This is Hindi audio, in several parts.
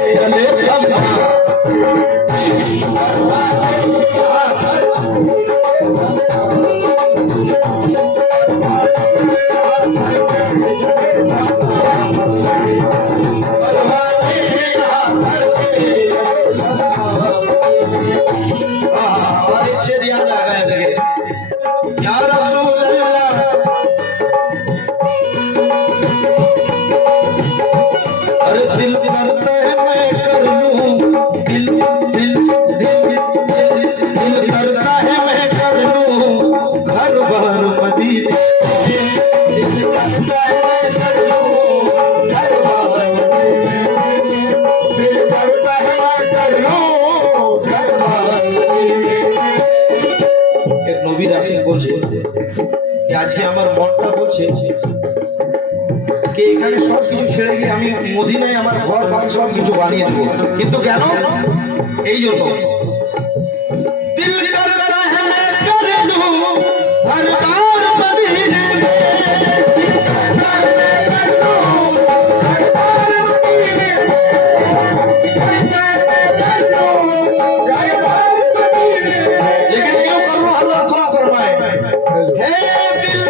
चले समा दिल करता है मैं कर लूं दिल दिल दिल दिल करता है मैं कर लूं घर बार मदीने दिल करता है मैं कर लूं घर बार मदीने दिल करता है मैं कर लूं घर बार मदीने एक নবী রাসূল বলছে যে আজকে আমার মনটা বলছে এখানে সবকিছু ছেড়ে গিয়ে আমি মদিনায় আমার ঘর বাড়ি সবকিছু বানিয়ে দেবো কিন্তু কেন এই জন্য দিল করতা है मैं कर लूं हर बार मदीने में दिल करता है मैं कर लूं हर बार मदीने में दिल करता है मैं कर लूं हर बार मदीने में लेकिन क्यों कर लूं अल्लाह सुना फरमाए हे दिल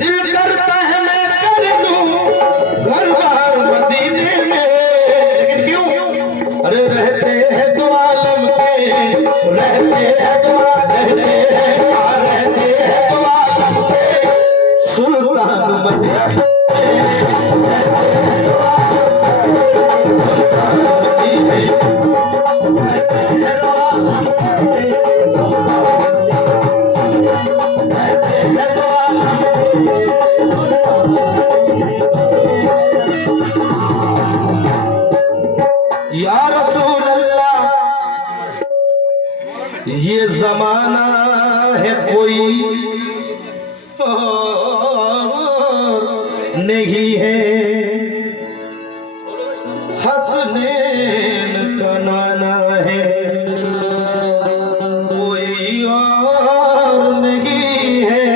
दिल करता है मैं कर लूं घर बार मदीने में लेकिन क्यों अरे रहते हैं तो आलम के रहते हैं तो रहते हैं तो आलम के सुल्तान मदीने या रसूल अल्लाह ये जमाना है कोई और नहीं है हसनैन का नाना है कोई और नहीं है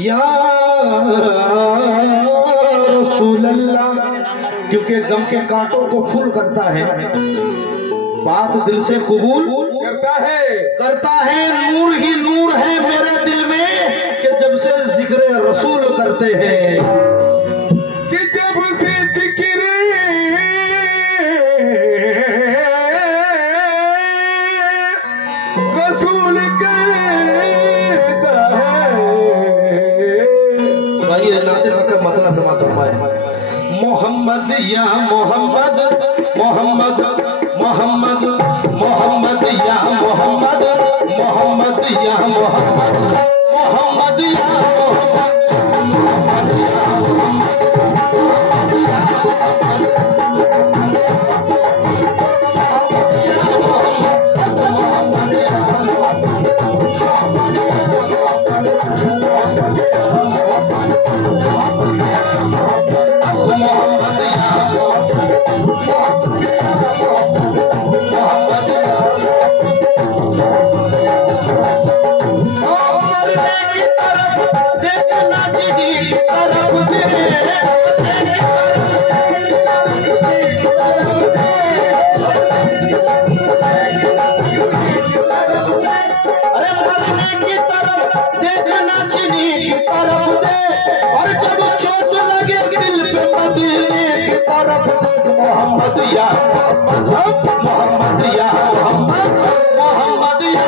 या क्योंकि गम के कांटों को फूल करता है बात दिल से कबूल करता है नूर ही नूर है मेरे दिल में कि जब से जिक्र रसूल करते हैं कि जब से जिक्र रसूल करता है भाई नादिर का मतलब समझ फरमाए मोहम्मद या मोहम्मद मोहम्मद मोहम्मद मोहम्मद या मोहम्मद मोहम्मद या मोहम्मद मोहम्मद या मोहम्मद मोहम्मद या मोहम्मद या मोहम्मद मोहम्मद या मोहम्मद मोहम्मद या मोहम्मद या मोहम्मद मोहम्मद या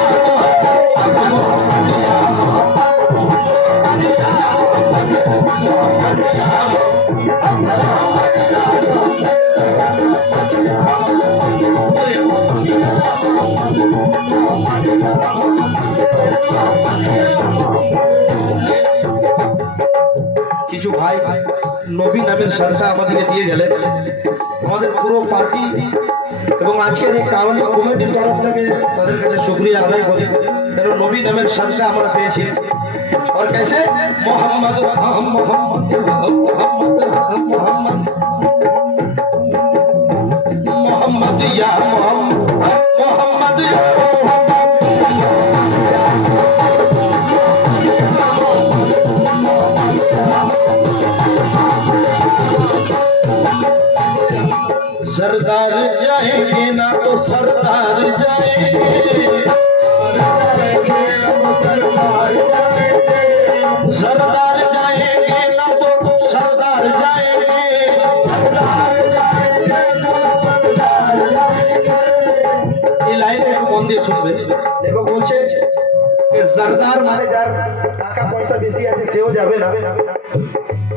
কিছু ভাই নবী নামের সরকার আমাদেরকে দিয়ে গেলেন আমাদের পুরো পার্টি এবং আজকের এই কারণে কমিটির তরফ থেকে তাদের কাছে শুকরিয়া আদায় করি কেন নবী নামের সরকার আমরা পেয়েছি और कैसे मोहम्मद मोहम्मद मोहम्मद मोहम्मद मोहम्मद या मोहम्मद मोहम्मद या सरदार जाएंगे ना तो सरदार जाएंगे, सरदार जाएंगे ना तो सरदार जाएंगे, এই লাইনটা একটু মন দিয়ে শুনবেন। দেখো বলছে सरदार माने যার টাকা পয়সা বেশি আছে সেও যাবে না,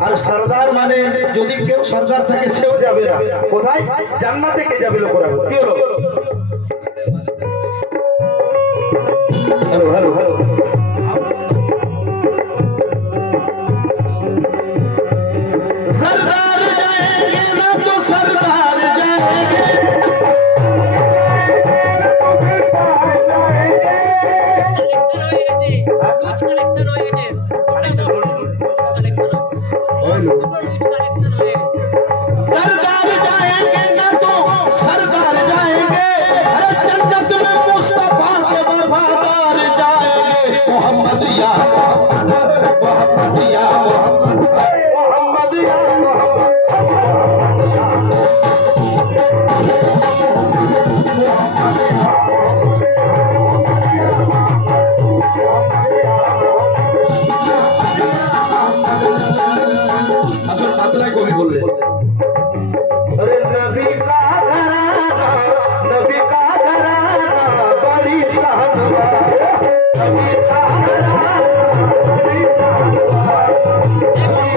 আর সরদার মানে যদি কেউ সরদার থাকে সেও যাবে না। কোথায়? জান্নাতে কে যাবে লোকেরা? কি হলো? হ্যালো হ্যালো হ্যালো, सरदार जाएंगे ना तो सरदार जाएंगे, सरदार जाएंगे ना तो सरदार जाएंगे, अरे जन्नत में मुस्तफा के वफादार जाएंगे। मोहम्मद या मोहम्मद, मोहम्मद या मोहम्मद, मोहम्मद या मोहम्मद, मोहम्मद